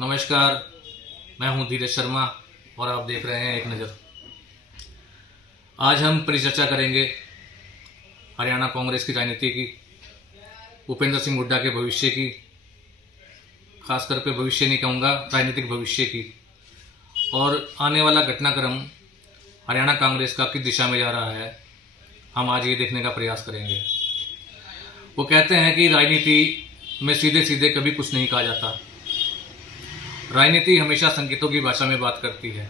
नमस्कार, मैं हूं धीरज शर्मा और आप देख रहे हैं एक नज़र। आज हम परिचर्चा करेंगे हरियाणा कांग्रेस की राजनीति की, भूपेंद्र सिंह हुड्डा के भविष्य की, खासकर पे भविष्य नहीं कहूँगा, राजनीतिक भविष्य की, और आने वाला घटनाक्रम हरियाणा कांग्रेस का किस दिशा में जा रहा है, हम आज ये देखने का प्रयास करेंगे। वो कहते हैं कि राजनीति में सीधे सीधे कभी कुछ नहीं कहा जाता। राजनीति हमेशा संकेतों की भाषा में बात करती है।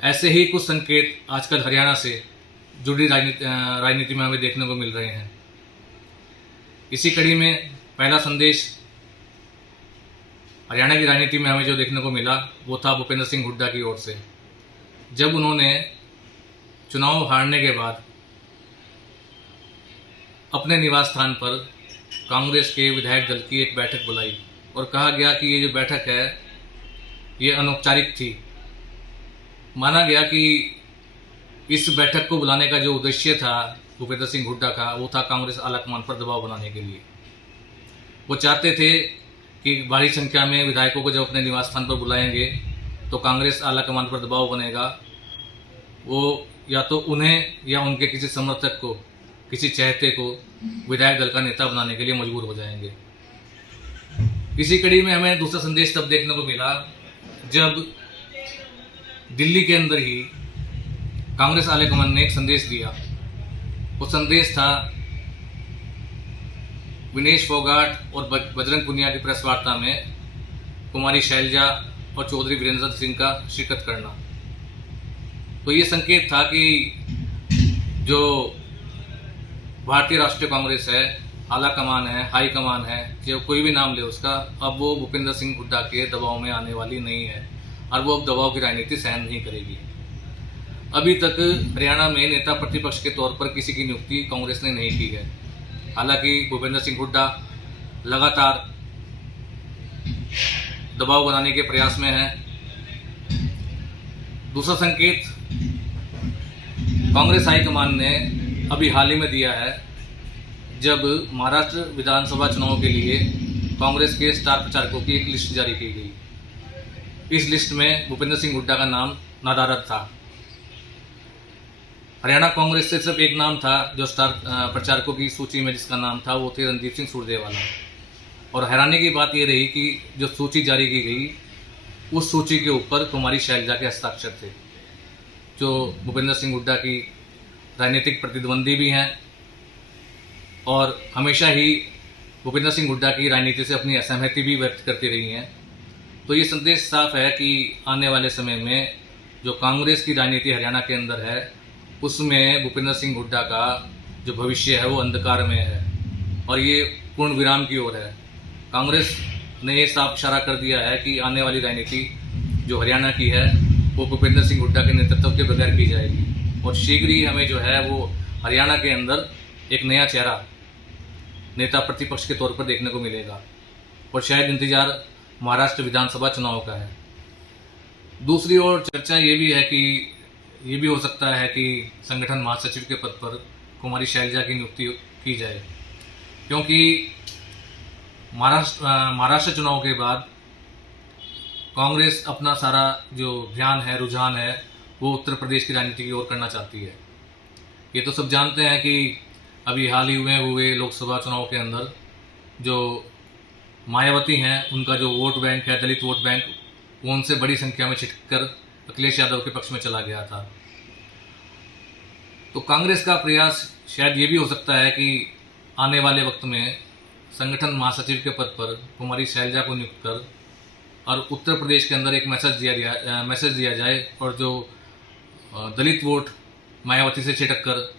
ऐसे ही कुछ संकेत आजकल हरियाणा से जुड़ी राजनीति में हमें देखने को मिल रहे हैं। इसी कड़ी में पहला संदेश हरियाणा की राजनीति में हमें जो देखने को मिला वो था भूपेंद्र सिंह हुड्डा की ओर से, जब उन्होंने चुनाव हारने के बाद अपने निवास स्थान पर कांग्रेस के विधायक दल की एक बैठक बुलाई और कहा गया कि ये जो बैठक है ये अनौपचारिक थी। माना गया कि इस बैठक को बुलाने का जो उद्देश्य था भूपेंद्र सिंह हुड्डा का, वो था कांग्रेस आलाकमान पर दबाव बनाने के लिए। वो चाहते थे कि बड़ी संख्या में विधायकों को जब अपने निवास स्थान पर बुलाएंगे तो कांग्रेस आलाकमान पर दबाव बनेगा, वो या तो उन्हें या उनके किसी समर्थक को, किसी चहेते को विधायक दल का नेता बनाने के लिए मजबूर हो जाएंगे। इसी कड़ी में हमें दूसरा संदेश तब देखने को मिला जब दिल्ली के अंदर ही कांग्रेस आलाकमान ने एक संदेश दिया। वो संदेश था विनेश फोगाट और बजरंग पुनिया की प्रेस वार्ता में कुमारी शैलजा और चौधरी वीरेंद्र सिंह का शिरकत करना। तो ये संकेत था कि जो भारतीय राष्ट्रीय कांग्रेस है, आला कमान है, हाई कमान है, जो कोई भी नाम ले उसका, अब वो भूपेंद्र सिंह हुड्डा के दबाव में आने वाली नहीं है और वो अब दबाव की राजनीति सहन नहीं करेगी। अभी तक हरियाणा में नेता प्रतिपक्ष के तौर पर किसी की नियुक्ति कांग्रेस ने नहीं की है। हालांकि भूपेंद्र सिंह हुड्डा लगातार दबाव बनाने के प्रयास में है। दूसरा संकेत कांग्रेस हाईकमान ने अभी हाल ही में दिया है, जब महाराष्ट्र विधानसभा चुनाव के लिए कांग्रेस के स्टार प्रचारकों की एक लिस्ट जारी की गई। इस लिस्ट में भूपेंद्र सिंह हुड्डा का नाम नदारद था। हरियाणा कांग्रेस से सिर्फ एक नाम था जो स्टार प्रचारकों की सूची में जिसका नाम था, वो थे रणदीप सिंह सुरजेवाला। और हैरानी की बात यह रही कि जो सूची जारी की गई उस सूची के ऊपर कुमारी शैलजा के हस्ताक्षर थे, जो भूपेंद्र सिंह हुड्डा की राजनीतिक प्रतिद्वंदी भी हैं और हमेशा ही भूपेंद्र सिंह हुड्डा की राजनीति से अपनी असहमति भी व्यक्त करती रही हैं। तो ये संदेश साफ है कि आने वाले समय में जो कांग्रेस की राजनीति हरियाणा के अंदर है उसमें भूपेंद्र सिंह हुड्डा का जो भविष्य है वो अंधकार में है और ये पूर्ण विराम की ओर है। कांग्रेस ने ये साफ इशारा कर दिया है कि आने वाली राजनीति जो हरियाणा की है वो भूपेंद्र सिंह हुड्डा के नेतृत्व के बगैर की जाएगी और शीघ्र ही हमें जो है वो हरियाणा के अंदर एक नया चेहरा नेता प्रतिपक्ष के तौर पर देखने को मिलेगा और शायद इंतजार महाराष्ट्र विधानसभा चुनाव का है। दूसरी ओर चर्चा ये भी है कि ये भी हो सकता है कि संगठन महासचिव के पद पर कुमारी शैलजा की नियुक्ति की जाए, क्योंकि महाराष्ट्र चुनाव के बाद कांग्रेस अपना सारा जो ध्यान है, रुझान है, वो उत्तर प्रदेश की राजनीति की ओर करना चाहती है। ये तो सब जानते हैं कि अभी हाल ही में हुए लोकसभा चुनाव के अंदर जो मायावती हैं उनका जो वोट बैंक है, दलित वोट बैंक, वो उनसे बड़ी संख्या में छिटकर अखिलेश यादव के पक्ष में चला गया था। तो कांग्रेस का प्रयास शायद ये भी हो सकता है कि आने वाले वक्त में संगठन महासचिव के पद पर कुमारी शैलजा को नियुक्त कर और उत्तर प्रदेश के अंदर एक मैसेज दिया जाए और जो दलित वोट मायावती से छिटक कर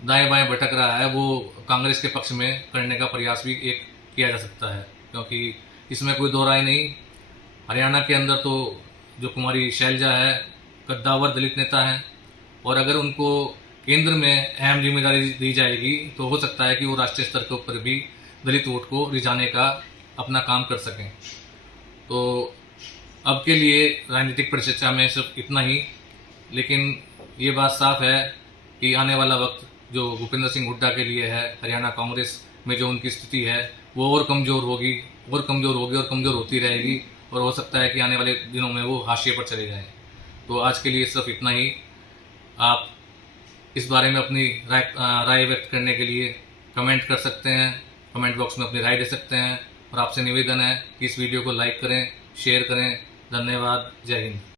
दाएं बाएं भटक रहा है वो कांग्रेस के पक्ष में करने का प्रयास भी एक किया जा सकता है, क्योंकि इसमें कोई दो राय नहीं। हरियाणा के अंदर तो जो कुमारी शैलजा है कद्दावर दलित नेता हैं और अगर उनको केंद्र में अहम जिम्मेदारी दी जाएगी तो हो सकता है कि वो राष्ट्रीय स्तर के ऊपर भी दलित वोट को रिझाने का अपना काम कर सकें। तो अब के लिए राजनीतिक परिचर्चा में सिर्फ इतना ही, लेकिन ये बात साफ है कि आने वाला वक्त जो भूपेंद्र सिंह हुड्डा के लिए है, हरियाणा कांग्रेस में जो उनकी स्थिति है वो और कमज़ोर होगी और कमज़ोर होगी और कमज़ोर होती रहेगी, और हो सकता है कि आने वाले दिनों में वो हाशिए पर चले जाएँ। तो आज के लिए सिर्फ इतना ही। आप इस बारे में अपनी राय व्यक्त करने के लिए कमेंट कर सकते हैं, कमेंट बॉक्स में अपनी राय दे सकते हैं, और आपसे निवेदन है कि इस वीडियो को लाइक करें, शेयर करें। धन्यवाद। जय हिंद।